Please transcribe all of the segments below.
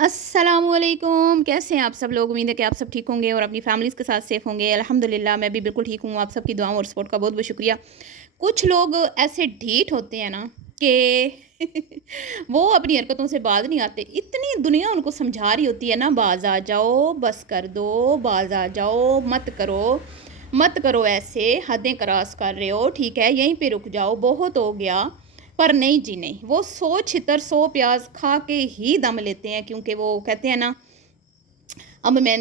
अस्सलाम वालेकुम। कैसे हैं आप सब लोग? उम्मीद है कि आप सब ठीक होंगे और अपनी फैमिलीज़ के साथ सेफ़ होंगे। अल्हम्दुलिल्लाह मैं भी बिल्कुल ठीक हूँ। आप सबकी दुआओं और सपोर्ट का बहुत बहुत शुक्रिया। कुछ लोग ऐसे ढीठ होते हैं ना कि वो अपनी हरकतों से बाज नहीं आते। इतनी दुनिया उनको समझा रही होती है ना, बाज आ जाओ, बस कर दो, बाज आ जाओ, मत करो ऐसे, हदें क्रॉस कर रहे हो, ठीक है, यहीं पे रुक जाओ, बहुत हो गया। पर नहीं जी नहीं, वो 100 छितर 100 प्याज खा के ही दम लेते हैं, क्योंकि वो कहते हैं ना, अब मैं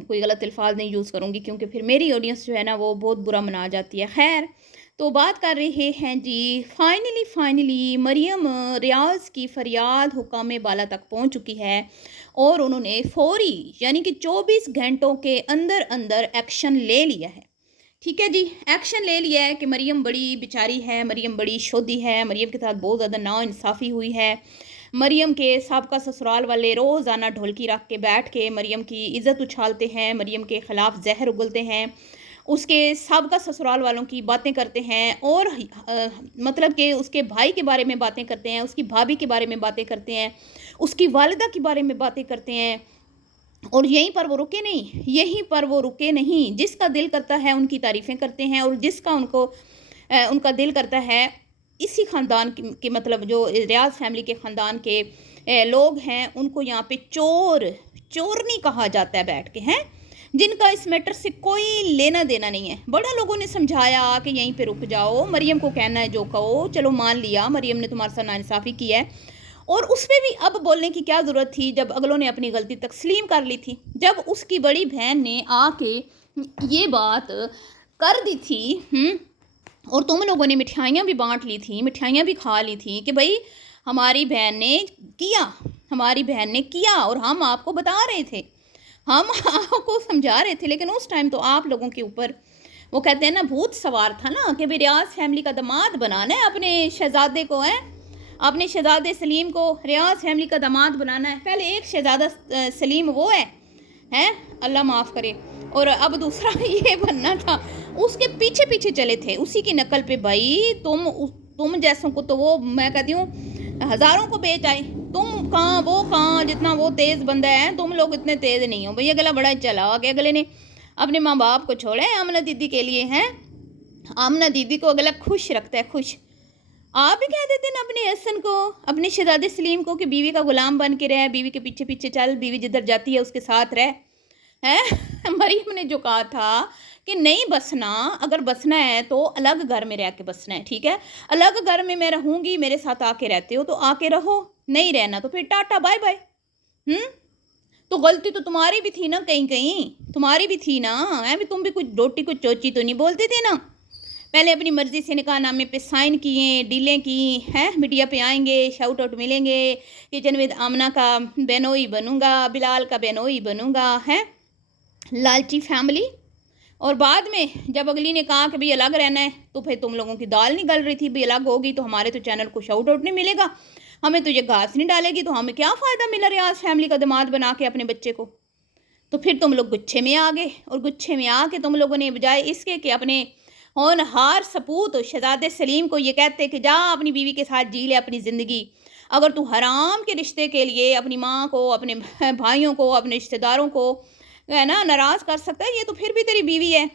कोई गलत अल्फाज नहीं यूज़ करूँगी क्योंकि फिर मेरी ऑडियंस जो है ना वो बहुत बुरा मना जाती है। खैर, तो बात कर रहे हैं जी, फाइनली मरियम रियाज़ की फरियाद हुकाम बाला तक पहुँच चुकी है और उन्होंने फौरी यानी कि 24 घंटों के अंदर अंदर एक्शन ले लिया है। ठीक है जी, एक्शन ले लिया है कि मरियम बड़ी बेचारी है, मरियम बड़ी शोधी है, मरियम के साथ बहुत ज़्यादा नाइंसाफ़ी हुई है। मरियम के साबका ससुराल वाले रोज़ाना ढोलकी रख के बैठ के मरियम की इज़्ज़त उछालते हैं, मरियम के ख़िलाफ़ ज़हर उगलते हैं, उसके साबका ससुराल वालों की बातें करते हैं और मतलब कि उसके भाई के बारे में बातें करते हैं, उसकी भाभी के बारे में बातें करते हैं, उसकी वालिदा के बारे में बातें करते हैं। और यहीं पर वो रुके नहीं, जिसका दिल करता है उनकी तारीफ़ें करते हैं और जिसका उनका दिल करता है इसी ख़ानदान के मतलब जो रियाज़ फैमिली के ख़ानदान के लोग हैं, उनको यहाँ पे चोरनी कहा जाता है बैठ के, हैं, जिनका इस मैटर से कोई लेना देना नहीं है। बड़ा लोगों ने समझाया कि यहीं पे रुक जाओ, मरियम को कहना है जो कहो, चलो मान लिया मरियम ने तुम्हारे साथ नाइंसाफ़ी की है, और उसमें भी अब बोलने की क्या ज़रूरत थी जब अगलों ने अपनी गलती तस्लीम कर ली थी। जब उसकी बड़ी बहन ने आके ये बात कर दी थी, और तुम लोगों ने मिठाइयाँ भी बांट ली थी, मिठाइयाँ भी खा ली थी कि भाई हमारी बहन ने किया और हम आपको बता रहे थे, हम आपको समझा रहे थे, लेकिन उस टाइम तो आप लोगों के ऊपर वो कहते हैं ना भूत सवार था ना कि भाई रियाज फैमिली का दामाद बनाना है, अपने शहजादे को है, अपने शहजादे सलीम को रियाज फैमिली का दामाद बनाना है। पहले एक शहजादा सलीम वो है, अल्लाह माफ़ करे, और अब दूसरा ये बनना था। उसके पीछे पीछे चले थे उसी की नकल पे। भाई तुम जैसों को तो वो मैं कहती हूँ हज़ारों को बेच आए, तुम कहाँ वो कहाँ, जितना वो तेज़ बंदा है तुम लोग इतने तेज़ नहीं हो। भैया अगला बड़ा चला कि अगले ने अपने माँ बाप को छोड़ा है आमना दीदी के लिए, हैं, आमना दीदी को अगला खुश रखता है, खुश। आप भी कह देते ना अपने हसन को, अपने शहजादे सलीम को कि बीवी का गुलाम बन के रह, बीवी के पीछे पीछे चल, बीवी जिधर जाती है उसके साथ रह, है। मरीम ने जो कहा था कि नहीं बसना, अगर बसना है तो अलग घर में रह के बसना है, ठीक है, अलग घर में मैं रहूंगी, मेरे साथ आके रहते हो तो आके रहो, नहीं रहना तो फिर टाटा बाय बाय। तो गलती तो तुम्हारी भी थी ना, कहीं कहीं तुम्हारी भी थी ना, है भी, तुम भी कुछ रोटी कुछ चोची तो नहीं बोलते थे ना। पहले अपनी मर्ज़ी से निकाह नामे पे साइन किए, डीलें की, हैं, मीडिया पे आएंगे, शाउट आउट मिलेंगे, किचन विद आमना का बेनोई बनूंगा, बिलाल का बेनोई बनूंगा, हैं, लालची फैमिली। और बाद में जब अगली ने कहा कि भाई अलग रहना है तो फिर तुम लोगों की दाल नहीं गल रही थी, भाई अलग होगी तो हमारे तो चैनल को शाउट आउट नहीं मिलेगा, हमें तो ये घास नहीं डालेगी, तो हमें क्या फ़ायदा मिला रियाज फैमिली का दामाद बना के अपने बच्चे को। तो फिर तुम लोग गुच्छे में आ गए, और गुच्छे में आके तुम लोगों ने बजाय इसके कि अपने होनहार सपूत शहजादे सलीम को ये कहते कि जा अपनी बीवी के साथ जी ले अपनी ज़िंदगी, अगर तू हराम के रिश्ते के लिए अपनी माँ को, अपने भाइयों को, अपने रिश्तेदारों को है ना नाराज़ कर सकता है, ये तो फिर भी तेरी बीवी है,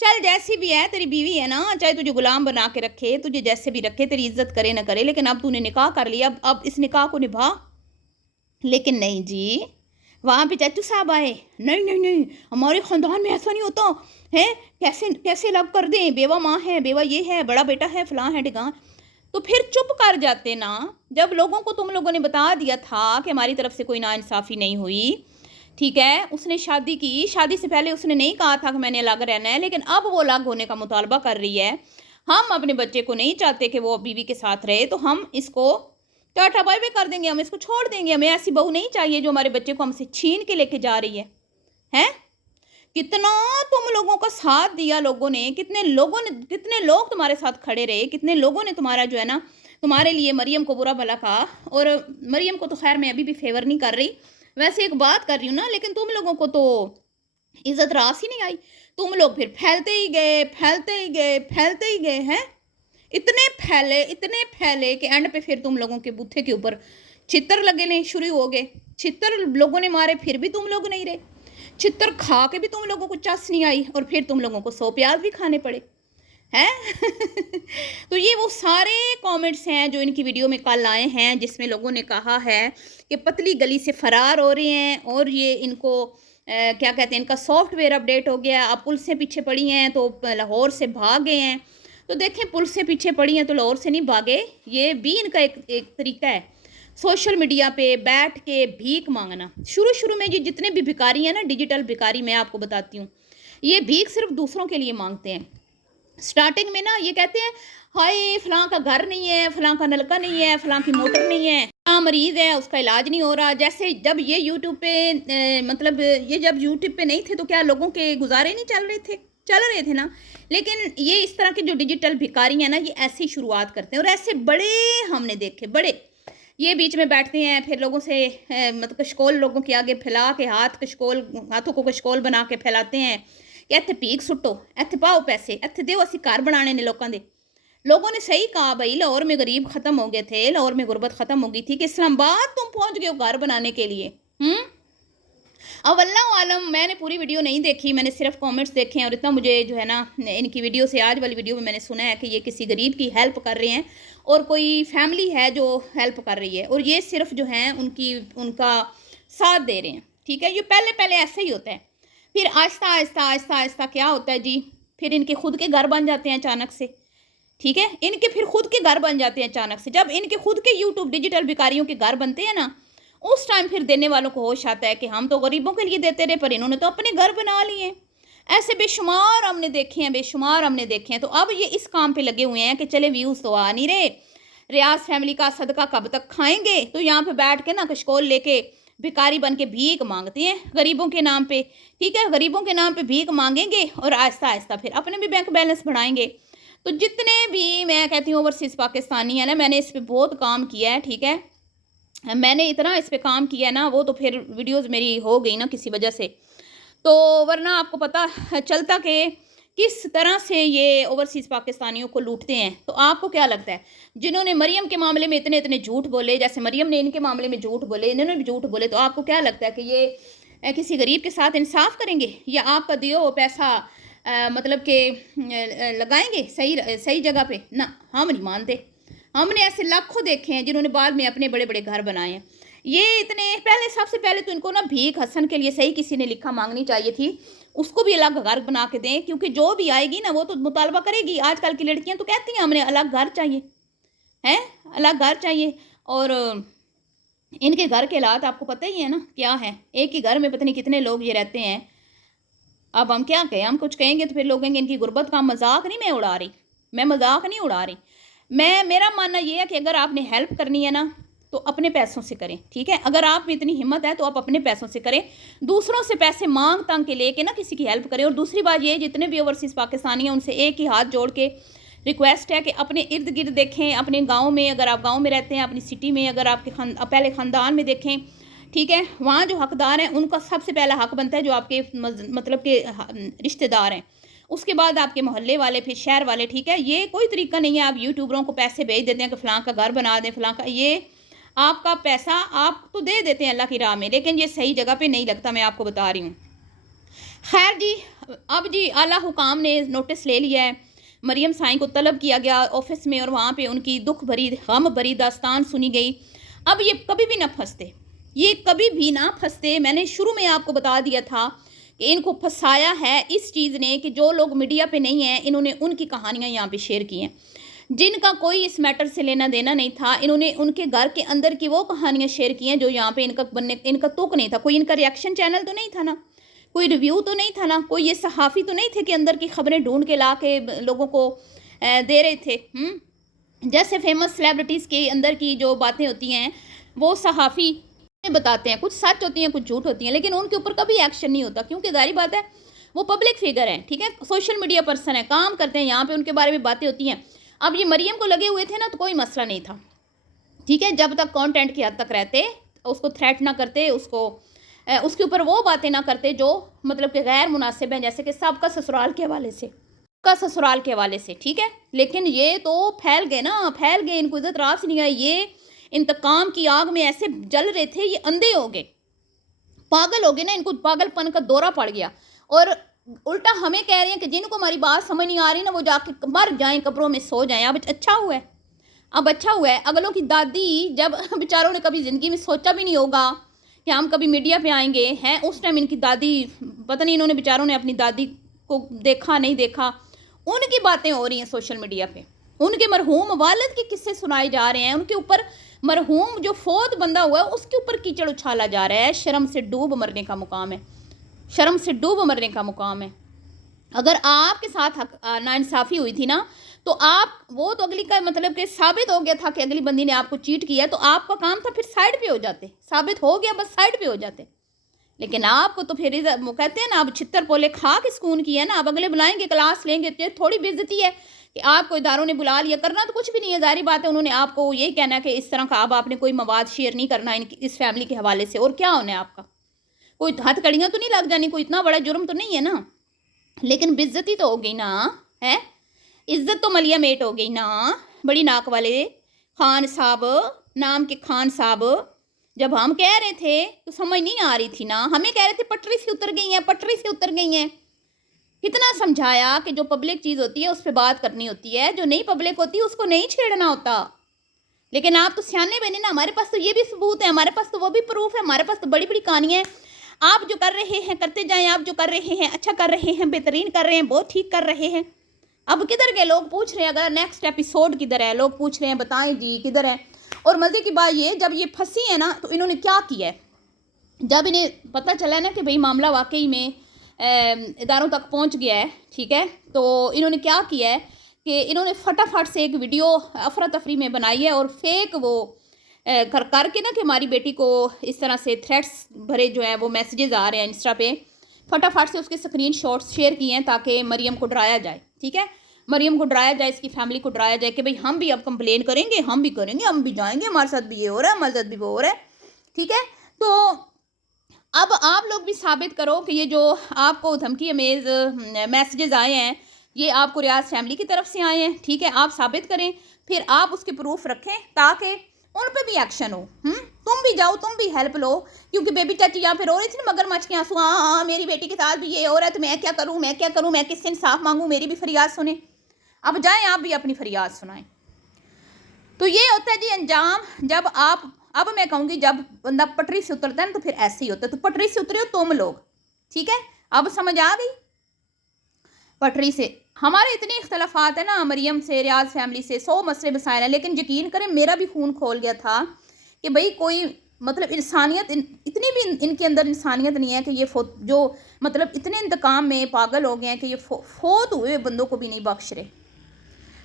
चल जैसी भी है तेरी बीवी है ना, चाहे तुझे गुलाम बना के रखे, तुझे जैसे भी रखे, तेरी इज्जत करे ना करे, लेकिन अब तूने निकाह कर लिया, अब इस निकाह को निभा। लेकिन नहीं जी, वहाँ पे चाचू साहब आए, नहीं नहीं नहीं, हमारे ख़ानदान में ऐसा नहीं होता है, कैसे कैसे अलग कर दें, बेवा माँ है, बेवा ये है, बड़ा बेटा है, फलां है ढिकां। तो फिर चुप कर जाते ना, जब लोगों को तुम लोगों ने बता दिया था कि हमारी तरफ से कोई नाइंसाफ़ी नहीं हुई, ठीक है, उसने शादी की, शादी से पहले उसने नहीं कहा था कि मैंने अलग रहना है, लेकिन अब वो अलग होने का मुतालबा कर रही है। हम अपने बच्चे को नहीं चाहते कि वो बीवी के साथ रहे, तो हम इसको टाटा बाय बाय कर देंगे, हम इसको छोड़ देंगे, हमें ऐसी बहू नहीं चाहिए जो हमारे बच्चे को हमसे छीन के लेके जा रही है, हैं। कितना तुम लोगों का साथ दिया लोगों ने, कितने लोग तुम्हारे साथ खड़े रहे, कितने लोगों ने तुम्हारा जो है ना तुम्हारे लिए मरियम को बुरा भला कहा। और मरियम को तो खैर मैं अभी भी फेवर नहीं कर रही, वैसे एक बात कर रही हूँ ना, लेकिन तुम लोगों को तो इज्जत रास ही नहीं आई, तुम लोग फिर फैलते ही गए, हैं, इतने फैले कि एंड पे फिर तुम लोगों के बूथे के ऊपर चित्र लगने शुरू हो गए। छितर लोगों ने मारे फिर भी तुम लोग नहीं रहे, छितर खा के भी तुम लोगों को चस नहीं आई और फिर तुम लोगों को 100 प्याज भी खाने पड़े हैं। तो ये वो सारे कमेंट्स हैं जो इनकी वीडियो में कल आए हैं, जिसमें लोगों ने कहा है कि पतली गली से फरार हो रहे हैं और ये इनको क्या कहते हैं, इनका सॉफ्टवेयर अपडेट हो गया, अब पुलिसें पीछे पड़ी हैं तो लाहौर से भाग गए हैं। तो देखें, पुलिसें पीछे पड़ी हैं तो लाहौर से नहीं भागे, ये भी इनका एक तरीका है सोशल मीडिया पे बैठ के भीख मांगना। शुरू में ये जितने भी भिखारी हैं ना, डिजिटल भिखारी, मैं आपको बताती हूँ, ये भीख सिर्फ दूसरों के लिए मांगते हैं। स्टार्टिंग में ना ये कहते हैं हाय फलां का घर नहीं है, फलां का नलका नहीं है, फलां की मोटर नहीं है, फलां मरीज़ है उसका इलाज नहीं हो रहा। जैसे जब ये यूट्यूब पे मतलब ये जब यूट्यूब पे नहीं थे तो क्या लोगों के गुजारे नहीं चल रहे थे ना। लेकिन ये इस तरह के जो डिजिटल भिखारी हैं ना, ये ऐसी शुरुआत करते हैं और ऐसे बड़े हमने देखे, बड़े ये बीच में बैठते हैं, फिर लोगों से मतलब कशकोल लोगों के आगे फैला के हाथों को कशकोल बना के फैलाते हैं कि इत्थे भीख सुट्टो, इत्थे पाओ पैसे, इत्थे दो, असी घर बनाने ने लोगों ने सही कहा भाई, लाहौर में गरीब ख़त्म हो गए थे, लाहौर में गुर्बत ख़त्म हो गई थी कि इस्लामाबाद तुम पहुंच गए हो घर बनाने के लिए। अब अल्लाह आलम, मैंने पूरी वीडियो नहीं देखी, मैंने सिर्फ कमेंट्स देखे हैं और इतना मुझे जो है ना इनकी वीडियो से, आज वाली वीडियो में मैंने सुना है कि ये किसी गरीब की हेल्प कर रहे हैं और कोई फैमिली है जो हेल्प कर रही है और ये सिर्फ जो है उनका साथ दे रहे हैं। ठीक है, ये पहले ऐसा ही होता है, फिर आहिस्ता क्या होता है जी, फिर इनके खुद के घर बन जाते हैं अचानक से। ठीक है, इनके फिर खुद के घर बन जाते हैं अचानक से। जब इनके खुद के यूट्यूब डिजिटल भिखारियों के घर बनते हैं ना, उस टाइम फिर देने वालों को होश आता है कि हम तो गरीबों के लिए देते रहे पर इन्होंने तो अपने घर बना लिए। ऐसे बेशुमार हमने देखे हैं। तो अब ये इस काम पे लगे हुए हैं कि चले व्यूज़ तो आ नहीं रहे, रियाज फैमिली का सदका कब तक खाएंगे, तो यहाँ पे बैठ के ना कशकोल लेके भिखारी बन के भीख मांगते हैं गरीबों के नाम पे। ठीक है, गरीबों के नाम पे भीख मांगेंगे और आहिस्ता फिर अपने भी बैंक बैलेंस बढ़ाएंगे। तो जितने भी मैं कहती हूँ ओवरसीज़ पाकिस्तानी है ना, मैंने इस पर बहुत काम किया है। ठीक है, मैंने इतना इस पे काम किया ना, वो तो फिर वीडियोस मेरी हो गई ना किसी वजह से, तो वरना आपको पता चलता कि किस तरह से ये ओवरसीज़ पाकिस्तानियों को लूटते हैं। तो आपको क्या लगता है, जिन्होंने मरियम के मामले में इतने झूठ बोले, जैसे मरियम ने इनके मामले में झूठ बोले, इन्होंने भी झूठ बोले, तो आपको क्या लगता है कि ये किसी गरीब के साथ इंसाफ करेंगे या आपका दिया हुआ पैसा मतलब कि लगाएंगे सही जगह पे? ना, हम नहीं मानते। हमने ऐसे लाखों देखे हैं जिन्होंने बाद में अपने बड़े बड़े घर बनाए हैं। ये इतने पहले, सबसे पहले तो इनको ना भीख हसन के लिए सही किसी ने लिखा मांगनी चाहिए थी, उसको भी अलग घर बना के दें, क्योंकि जो भी आएगी ना वो तो मुतालबा करेगी। आजकल की लड़कियां तो कहती हैं हमने अलग घर चाहिए, हैं अलग घर चाहिए। और इनके घर के हालात आपको पता ही है ना क्या है, एक ही घर में पता नहीं कितने लोग ये रहते हैं। अब हम क्या कहें, हम कुछ कहेंगे तो फिर लोग कहेंगे इनकी गुर्बत का मजाक नहीं मैं उड़ा रही, मैं मजाक नहीं उड़ा रही। मेरा मानना ये है कि अगर आपने हेल्प करनी है ना तो अपने पैसों से करें। ठीक है, अगर आप में इतनी हिम्मत है तो आप अपने पैसों से करें, दूसरों से पैसे मांग तांग के लेके ना किसी की हेल्प करें। और दूसरी बात ये, जितने भी ओवरसीज़ पाकिस्तानी हैं उनसे एक ही हाथ जोड़ के रिक्वेस्ट है कि अपने इर्द गिर्द देखें, अपने गाँव में, अगर आप गाँव में रहते हैं, अपनी सिटी में, अगर आपके पहले ख़ानदान में देखें। ठीक है, वहाँ जो हकदार हैं उनका सबसे पहला हक बनता है जो आपके मतलब के रिश्तेदार हैं, उसके बाद आपके मोहल्ले वाले, फिर शहर वाले। ठीक है, ये कोई तरीका नहीं है आप यूट्यूबरों को पैसे भेज देते हैं कि फ़लाँ का घर बना दें, फ़लाँ का, ये आपका पैसा आप तो दे देते हैं अल्लाह की राह में, लेकिन ये सही जगह पे नहीं लगता, मैं आपको बता रही हूँ। खैर जी, अब जी आला हुकाम ने नोटिस ले लिया है, मरियम साईं को तलब किया गया ऑफिस में और वहाँ पे उनकी दुख भरी गम भरी दास्तान सुनी गई। अब ये कभी भी ना फंसते, मैंने शुरू में आपको बता दिया था कि इनको फंसाया है इस चीज़ ने कि जो लोग मीडिया पे नहीं हैं इन्होंने उनकी कहानियाँ यहाँ पे शेयर की हैं, जिनका कोई इस मैटर से लेना देना नहीं था, इन्होंने उनके घर के अंदर की वो कहानियाँ शेयर की हैं जो यहाँ पे इनका तुक नहीं था। कोई इनका रिएक्शन चैनल तो नहीं था ना, कोई रिव्यू तो नहीं था ना, कोई ये सहाफ़ी तो नहीं थे कि अंदर की खबरें ढूंढ के ला के लोगों को दे रहे थे। जैसे फेमस सेलिब्रिटीज़ के अंदर की जो बातें होती हैं वो सहाफ़ी बताते हैं, कुछ सच होती हैं कुछ झूठ होती हैं, लेकिन उनके ऊपर कभी एक्शन नहीं होता, क्योंकि जाहिर बात है वो पब्लिक फिगर है। ठीक है, सोशल मीडिया पर्सन है, काम करते हैं, यहाँ पे उनके बारे में बातें होती हैं। अब ये मरियम को लगे हुए थे ना तो कोई मसला नहीं था। ठीक है, जब तक कंटेंट की हद तक रहते, उसको थ्रेट ना करते, उसके ऊपर वो बातें ना करते जो मतलब कि गैर मुनासिब हैं, जैसे कि सबका ससुराल के हवाले से। ठीक है, लेकिन ये तो फैल गए, इनको इज्जत रास नहीं आई। ये इंतकाम की आग में ऐसे जल रहे थे, ये अंधे हो गए, पागल हो गए ना, इनको पागलपन का दौरा पड़ गया। और उल्टा हमें कह रहे हैं कि जिनको हमारी बात समझ नहीं आ रही ना वो जाके मर जाएं, कब्रों में सो जाएं। अब अच्छा हुआ है, अब अच्छा हुआ है। अगलों की दादी जब बेचारों ने कभी ज़िंदगी में सोचा भी नहीं होगा कि हम कभी मीडिया पे आएंगे हैं, उस टाइम इनकी दादी पता नहीं इन्होंने बेचारों ने अपनी दादी को देखा नहीं देखा, उनकी बातें हो रही हैं सोशल मीडिया पे, उनके मरहूम वालिद के किस्से सुनाए जा रहे हैं, उनके ऊपर मरहूम जो फौत बंदा हुआ है उसके ऊपर कीचड़ उछाला जा रहा है। शर्म से डूब मरने का मुकाम है, शर्म से डूब मरने का मुकाम है। अगर आपके साथ नाइंसाफ़ी हुई थी ना तो आप वो तो अगली का मतलब कि साबित हो गया था कि अगली बंदी ने आपको चीट किया, तो आपका काम था फिर साइड पे हो जाते, साबित हो गया बस साइड पे हो जाते। लेकिन आपको तो फिर वो कहते हैं ना, अब छितर पोले खा के सुकून किया ना, अब अगले बुलाएंगे क्लास लेंगे तो थोड़ी बेइज्जती है कि आपको इदारों ने बुला लिया, करना तो कुछ भी नहीं है, जाहिर बात है उन्होंने आपको यही कहना है कि इस तरह का अब आपने कोई मवाद शेयर नहीं करना इस फैमिली के हवाले से, और क्या होना है आपका, कोई हथकड़ियाँ तो नहीं लग जानी, कोई इतना बड़ा जुर्म तो नहीं है ना। लेकिन बेइज्जती तो हो गई ना, है इज्जत तो मलिया मेट हो गई ना। बड़ी नाक वाले खान साहब, नाम के खान साहब, जब हम कह रहे थे तो समझ नहीं आ रही थी ना, हमें कह रहे थे पटरी से उतर गई हैं, पटरी से उतर गई हैं। कितना समझाया कि जो पब्लिक चीज़ होती है उस पर बात करनी होती है, जो नहीं पब्लिक होती है उसको नहीं छेड़ना होता। लेकिन आप तो सियाने बने ना, हमारे पास तो ये भी सबूत है, हमारे पास तो वो भी प्रूफ है, हमारे पास तो बड़ी बड़ी कहानियाँ हैं। आप जो कर रहे हैं करते जाएं, आप जो कर रहे हैं अच्छा कर रहे हैं, बेहतरीन कर रहे हैं, बहुत ठीक कर रहे हैं। अब किधर गए लोग पूछ रहे हैं, अगर नेक्स्ट एपिसोड किधर है लोग पूछ रहे हैं, बताएं जी किधर है। और मज़े की बात ये, जब ये फंसी है ना तो इन्होंने क्या किया है, जब इन्हें पता चला ना कि भाई मामला वाकई में इदारों तक पहुंच गया है, ठीक है, तो इन्होंने क्या किया है कि इन्होंने फटाफट से एक वीडियो अफरा तफरी में बनाई है और फेक वो करके ना कि हमारी बेटी को इस तरह से थ्रेट्स भरे जो है वो मैसेजेस आ रहे हैं इंस्टा पे, फटाफट से उसके स्क्रीन शॉट्स शेयर किए हैं ताकि मरियम को डराया जाए, ठीक है, मरियम को डराया जाए, इसकी फैमिली को डराया जाए कि भाई हम भी अब कंप्लेन करेंगे, हम भी करेंगे, हम भी जाएंगे, हमारे साथ भी ये हो रहा है, हमारे साथ भी वो हो रहा है, ठीक है। तो अब आप लोग भी साबित करो कि ये जो आपको धमकी अमेज मैसेजेस आए हैं ये आपको रियाज फैमिली की तरफ से आए हैं, ठीक है, आप साबित करें, फिर आप उसके प्रूफ रखें ताकि उन पे भी एक्शन हो। तुम भी जाओ, तुम भी हेल्प लो, क्योंकि बेबी चाची यहाँ पे रो रही थी ना मगरमच्छ के आंसू, हाँ मेरी बेटी के साथ भी ये हो रहा है तो मैं क्या करूँ, मैं क्या करूँ, मैं किससे इंसाफ मांगूँ, मेरी भी फरियाद सुने। अब जाएं आप भी अपनी फरियाद सुनाएं। तो ये होता है जी अंजाम, जब आप, अब मैं कहूँगी जब बंदा पटरी से उतरता है ना तो फिर ऐसे ही होता है। तो पटरी से उतरे हो तुम लोग, ठीक है, अब समझ आ गई। पटरी से हमारे इतने इख्तलाफात है ना, मरियम से, रियाज फैमिली से 100 मसले मसाइल हैं, लेकिन यकीन करें मेरा भी खून खोल गया था कि भाई कोई मतलब इंसानियत इतनी भी इनके अंदर इंसानियत नहीं है कि ये जो मतलब इतने इंतकाम में पागल हो गए हैं कि ये फौत हुए बंदों को भी नहीं बख्श रहे।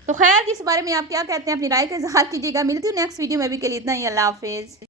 तो खैर इस बारे में आप क्या कहते हैं, अपनी राय का इजहार कीजिएगा। मिलती हूँ नेक्स्ट वीडियो में, भी के लिए इतना ही, अल्लाह हाफिज़।